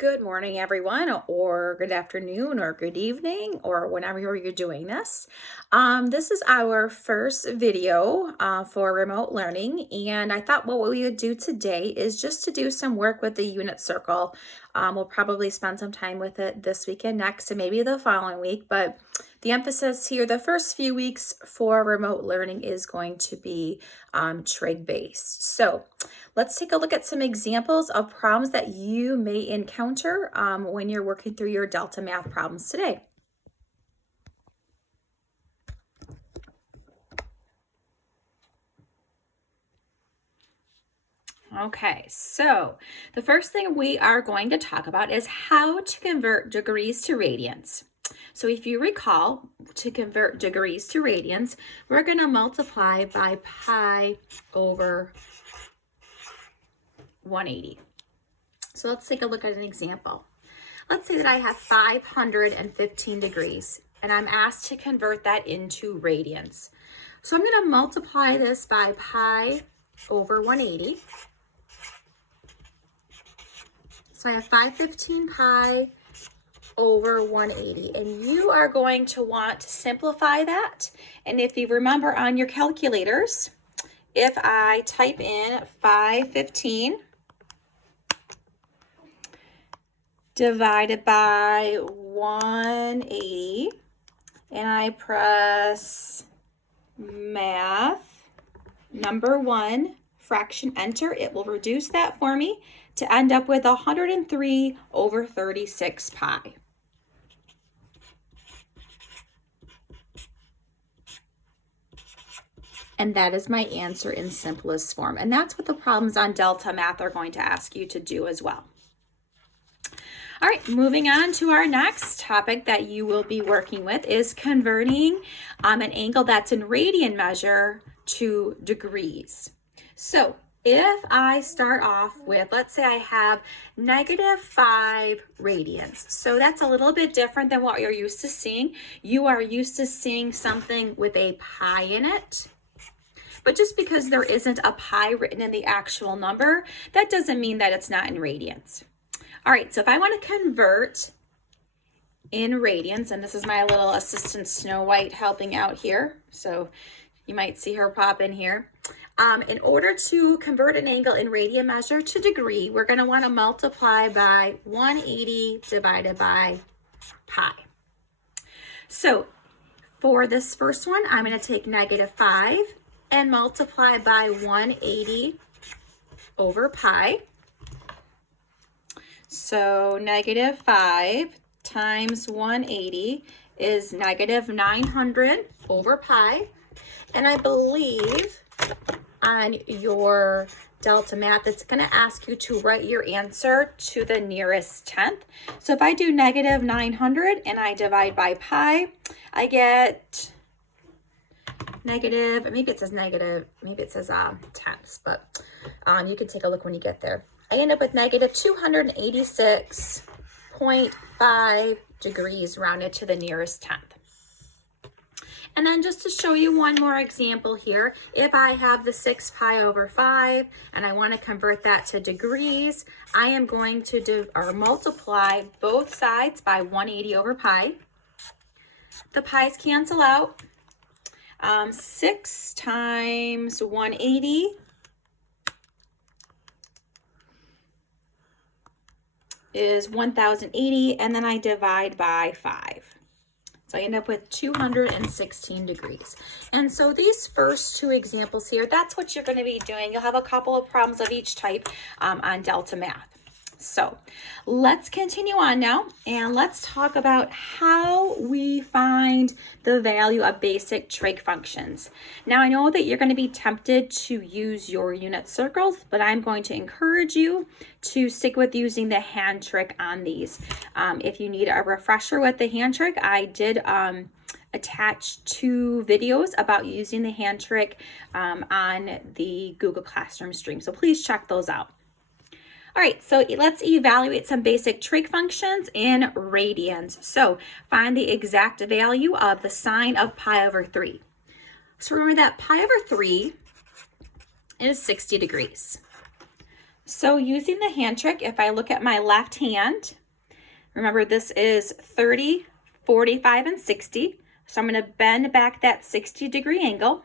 Good morning, everyone, or good afternoon, or good evening, or whenever you're doing this. This is our first video for remote learning, and I thought what we would do today is just to do some work with the unit circle. We'll probably spend some time with it this weekend, next, and maybe the following week, but the emphasis here, the first few weeks for remote learning is going to be trig-based. So let's take a look at some examples of problems that you may encounter when you're working through your Delta math problems today. Okay, so the first thing we are going to talk about is how to convert degrees to radians. So if you recall, to convert degrees to radians, we're going to multiply by pi over 180. So let's take a look at an example. Let's say that I have 515 degrees and I'm asked to convert that into radians. So I'm going to multiply this by pi over 180. So I have 515 pi over 180, and you are going to want to simplify that. And if you remember on your calculators, if I type in 515 divided by 180 and I press math number 1 fraction enter, it will reduce that for me to end up with 103 over 36 pi. And that is my answer in simplest form. And that's what the problems on Delta Math are going to ask you to do as well. All right, moving on to our next topic that you will be working with is converting an angle that's in radian measure to degrees. So if I start off with, let's say I have -5 radians. So that's a little bit different than what you're used to seeing. You are used to seeing something with a pi in it. But just because there isn't a pi written in the actual number, that doesn't mean that it's not in radians. All right, so if I want to convert in radians, and this is my little assistant Snow White helping out here, so you might see her pop in here. In order to convert an angle in radian measure to degree, we're going to want to multiply by 180 divided by pi. So for this first one, I'm going to take -5 and multiply by 180 over pi. So -5 times 180 is -900 over pi. And I believe on your Delta Math, it's going to ask you to write your answer to the nearest tenth. So if I do -900 and I divide by pi, I get negative, maybe it says negative, maybe it says tenths, but you can take a look when you get there. I end up with -286.5 degrees rounded to the nearest tenth. And then just to show you one more example here, if I have the 6 pi over 5 and I want to convert that to degrees, I am going to multiply both sides by 180 over pi. The pi's cancel out. 6 times 180 is 1080, and then I divide by 5. So I end up with 216 degrees. And so these first two examples here, that's what you're going to be doing. You'll have a couple of problems of each type on Delta Math. So let's continue on now, and let's talk about how we find the value of basic trig functions. Now I know that you're going to be tempted to use your unit circles, but I'm going to encourage you to stick with using the hand trick on these. If you need a refresher with the hand trick, I did attach 2 videos about using the hand trick on the Google Classroom stream, so please check those out. All right, so let's evaluate some basic trig functions in radians. So find the exact value of the sine of pi over 3. So remember that pi over 3 is 60 degrees. So using the hand trick, if I look at my left hand, remember this is 30, 45, and 60. So I'm going to bend back that 60-degree angle.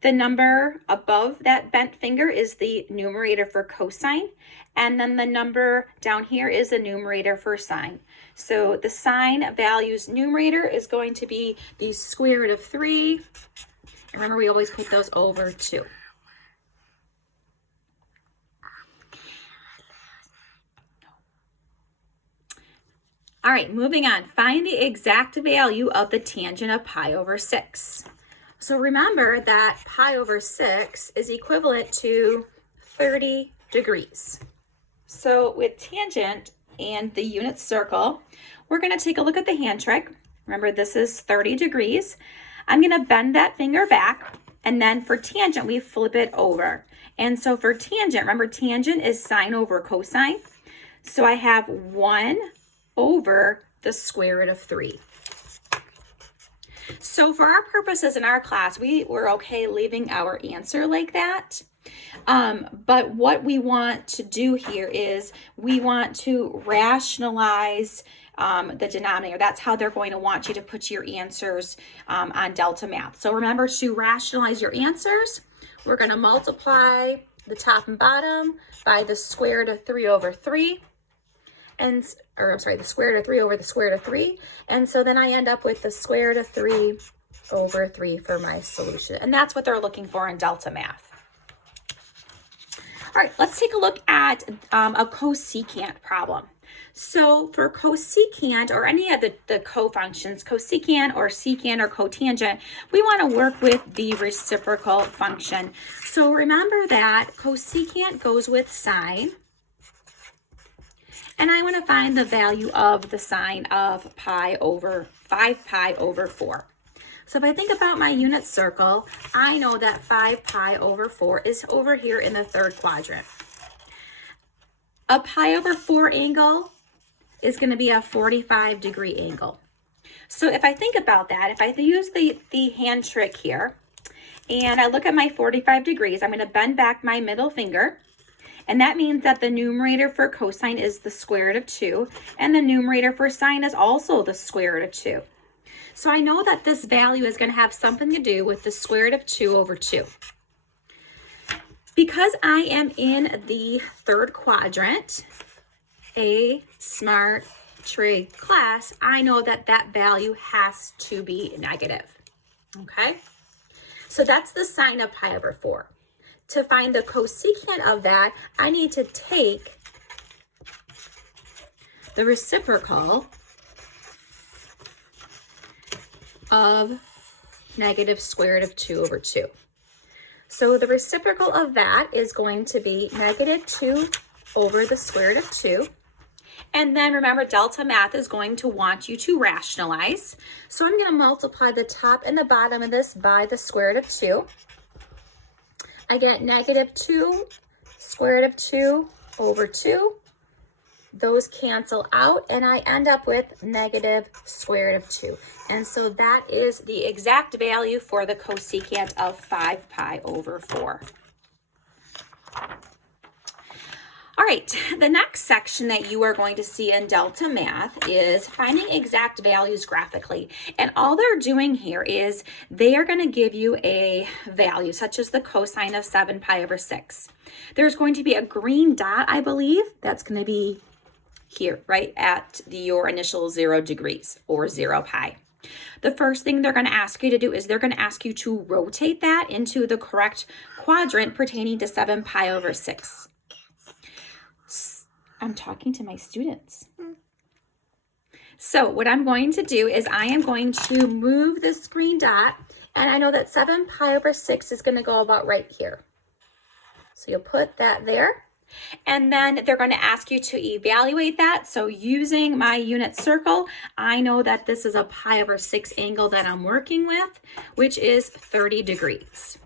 The number above that bent finger is the numerator for cosine, and then the number down here is the numerator for sine. So the sine value's numerator is going to be the square root of 3. Remember, we always put those over 2. All right, moving on. Find the exact value of the tangent of pi over 6. So remember that pi over 6 is equivalent to 30 degrees. So with tangent and the unit circle, we're going to take a look at the hand trick. Remember, this is 30 degrees. I'm going to bend that finger back, and then for tangent, we flip it over. And so for tangent, remember, tangent is sine over cosine. So I have 1 over the square root of 3. So for our purposes in our class, we were okay leaving our answer like that. But what we want to do here is we want to rationalize the denominator. That's how they're going to want you to put your answers on Delta Math. So remember, to rationalize your answers, we're going to multiply the top and bottom by the square root of 3 over 3. The square root of 3 over the square root of 3. And so then I end up with the square root of 3 over 3 for my solution. And that's what they're looking for in Delta Math. All right, let's take a look at a cosecant problem. So for cosecant, or any of the co-functions, cosecant or secant or cotangent, we want to work with the reciprocal function. So remember that cosecant goes with sine. And I want to find the value of the sine of 5 pi over 4. So if I think about my unit circle, I know that 5 pi over 4 is over here in the third quadrant. A pi over 4 angle is going to be a 45-degree angle. So if I think about that, if I use the hand trick here, and I look at my 45 degrees, I'm going to bend back my middle finger. And that means that the numerator for cosine is the square root of 2, and the numerator for sine is also the square root of 2. So I know that this value is going to have something to do with the square root of 2 over 2. Because I am in the third quadrant, a smart trig class, I know that that value has to be negative. Okay? So that's the sine of pi over 4. To find the cosecant of that, I need to take the reciprocal of negative square root of 2 over 2. So the reciprocal of that is going to be negative 2 over the square root of 2. And then remember, Delta Math is going to want you to rationalize. So I'm going to multiply the top and the bottom of this by the square root of 2. I get negative 2 square root of 2 over 2. Those cancel out, and I end up with negative square root of 2. And so that is the exact value for the cosecant of 5 pi over 4. All right, the next section that you are going to see in Delta Math is finding exact values graphically. And all they're doing here is they are going to give you a value, such as the cosine of 7 pi over 6. There's going to be a green dot, I believe, that's going to be here, right at your initial 0 degrees or 0 pi. The first thing they're going to ask you to do is they're going to ask you to rotate that into the correct quadrant pertaining to 7 pi over 6. I'm talking to my students. So what I'm going to do is I am going to move this green dot, and I know that 7 pi over 6 is going to go about right here. So you'll put that there, and then they're going to ask you to evaluate that. So using my unit circle, I know that this is a pi over 6 angle that I'm working with, which is 30 degrees.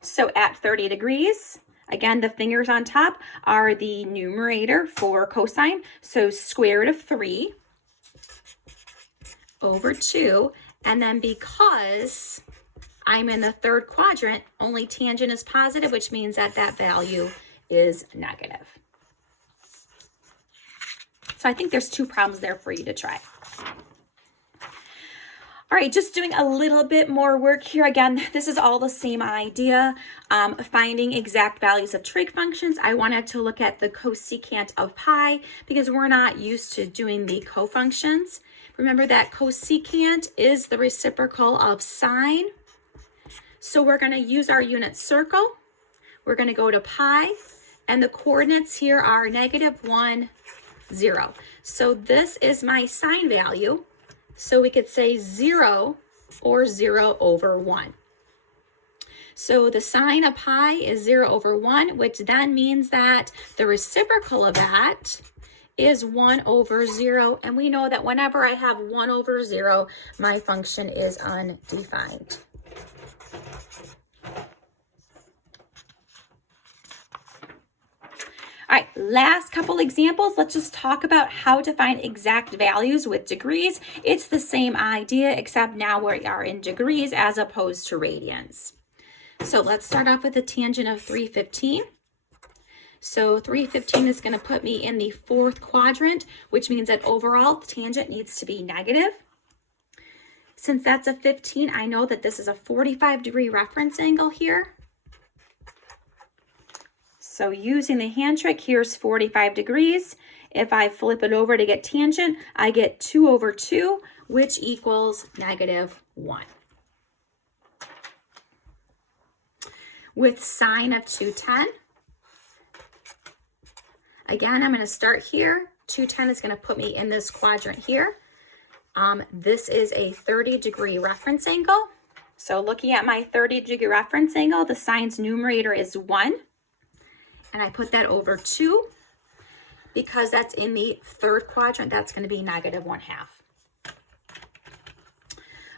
So at 30 degrees, again, the fingers on top are the numerator for cosine. So square root of 3 over 2. And then because I'm in the third quadrant, only tangent is positive, which means that that value is negative. So I think there's 2 problems there for you to try. All right, just doing a little bit more work here. Again, this is all the same idea. Finding exact values of trig functions. I wanted to look at the cosecant of pi because we're not used to doing the cofunctions. Remember that cosecant is the reciprocal of sine. So we're going to use our unit circle. We're going to go to pi, and the coordinates here are -1, 0. So this is my sine value. So we could say 0 or 0 over 1. So the sine of pi is 0 over 1, which then means that the reciprocal of that is 1 over 0. And we know that whenever I have 1 over 0, my function is undefined. All right, last couple examples. Let's just talk about how to find exact values with degrees. It's the same idea, except now we are in degrees as opposed to radians. So let's start off with a tangent of 315. So 315 is going to put me in the 4th quadrant, which means that overall the tangent needs to be negative. Since that's a 15, I know that this is a 45-degree reference angle here. So using the hand trick, here's 45 degrees. If I flip it over to get tangent, I get 2 over 2, which equals -1. With sine of 210, again, I'm going to start here. 210 is going to put me in this quadrant here. This is a 30-degree reference angle. So looking at my 30-degree reference angle, the sine's numerator is 1. And I put that over 2 because that's in the 3rd quadrant. That's going to be -1/2.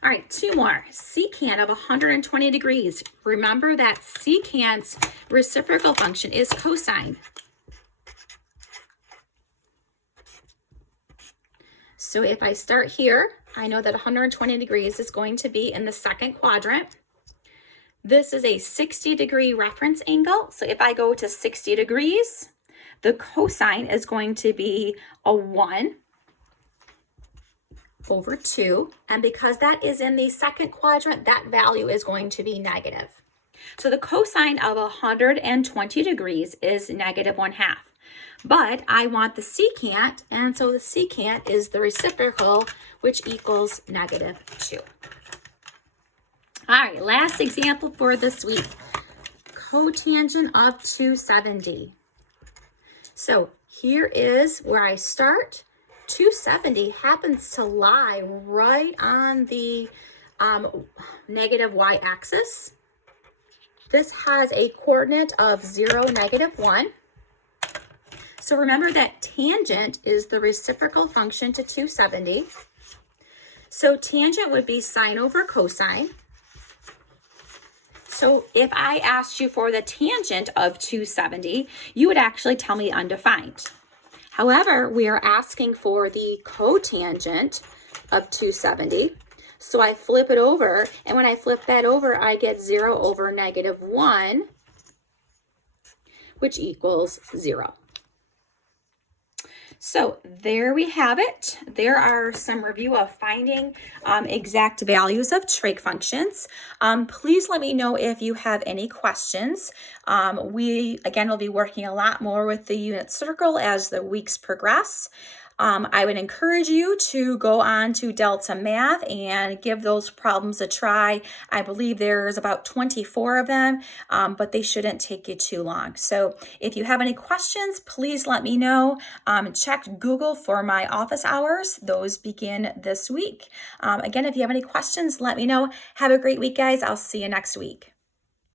All right, 2 more. Secant of 120 degrees. Remember that secant's reciprocal function is cosine. So if I start here, I know that 120 degrees is going to be in the 2nd quadrant. This is a 60-degree reference angle. So if I go to 60 degrees, the cosine is going to be a 1 over 2. And because that is in the 2nd quadrant, that value is going to be negative. So the cosine of 120 degrees is -1/2. But I want the secant, and so the secant is the reciprocal, which equals -2. All right, last example for this week. Cotangent of 270. So here is where I start. 270 happens to lie right on the negative y-axis. This has a coordinate of 0, -1. So remember that tangent is the reciprocal function to 270. So tangent would be sine over cosine. So if I asked you for the tangent of 270, you would actually tell me undefined. However, we are asking for the cotangent of 270. So I flip it over, and when I flip that over, I get 0 over -1, which equals 0. So there we have it. There are some review of finding exact values of trig functions. Please let me know if you have any questions. We, again, will be working a lot more with the unit circle as the weeks progress. I would encourage you to go on to Delta Math and give those problems a try. I believe there's about 24 of them, but they shouldn't take you too long. So if you have any questions, please let me know. Check Google for my office hours. Those begin this week. Again, if you have any questions, let me know. Have a great week, guys. I'll see you next week.